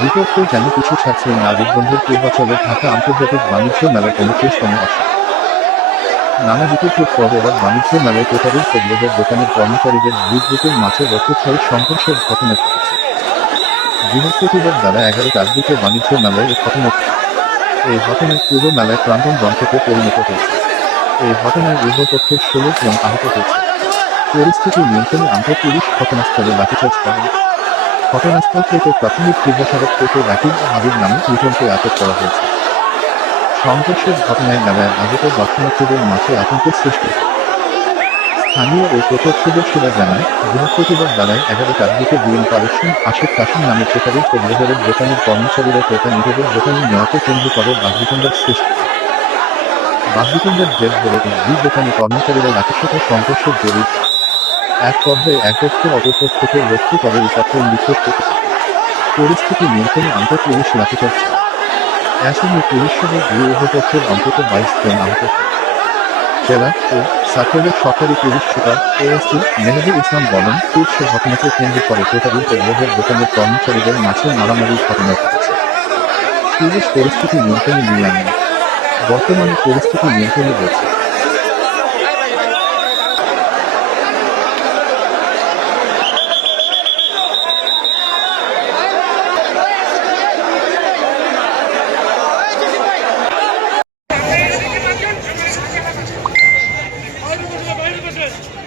বিতর্ক যেন কিছু ছাড়ছে না বন্ধুর পূর্বাচলে ঢাকা আন্তর্জাতিক বাণিজ্য মেলার উনত্রিশতম আসর নানা বিতর্কের পর এবার বাণিজ্য মেলায় ক্রেতাদের পরিবারের দোকানের কর্মচারীদের গ্রুপের মাঝে রক্তক্ষয়ী সংঘর্ষের ঘটনা ঘটেছে। বৃহস্পতিবার বেলা এগারোটার দিকে বাণিজ্য মেলায় এই ঘটনা ঘটে। এই ঘটনায় পুরো মেলায় প্রাঙ্গণ ধ্বংসতে পরিণত হয়েছে। এই ঘটনায় উভয় পক্ষের ষোলো জন আহত হয়েছে। পরিস্থিতি নিয়ন্ত্রণে আনতে পুলিশ ঘটনাস্থলে লাঠিচার্জ করেন। ঘটনাস্থল থেকে প্রাথমিক জিজ্ঞাসাবাদ থেকে রাকিব ও হাবিব নামে দুজনকে আটক করা হয়েছে সংঘর্ষের ঘটনায় মেলায় আগত দর্শনার্থীদের মাঝে আতঙ্কের সৃষ্টি। স্থানীয় ও প্রত্যক্ষদর্শীরা জানায়, বৃহস্পতিবার বেলায় এগারোটার দিকে বিএন কালেকশন আশিক কাসিম নামে ক্রেতাদের পরিবারের দোকানের কর্মচারীরা ক্রেতা নিজেদের দোকানে নেওয়াকে কেন্দ্র করে বাঘবিতণ্ডার সৃষ্টি হয়। জেল ধরে দুই দোকানে কর্মচারীরা লাঠির সাথে সংঘর্ষের জড়িত। এক পর্যায়ে এক পক্ষ অপর থেকে লক্ষ্য করে নিক্ষেপ করতে পরিস্থিতি নিয়ন্ত্রণে আনতে পুলিশ লাঠিচার্জ চালায়। একসঙ্গে পুলিশ সহ দুই উভয়পক্ষের অন্তত বাইশ জন আহত জেলা ও সার্কেলের সরকারি police super ASP Mehedul Islam বলেন তুচ্ছ ঘটনাকে কেন্দ্র করে ক্রেতাদের পরিবারের দোকানের কর্মচারীদের মাঝে মারামারির ঘটনা ঘটেছে। পুলিশ পরিস্থিতি নিয়ন্ত্রণে নিয়ে আনেন। বর্তমানে পরিস্থিতি নিয়ন্ত্রণে রয়েছে। Action!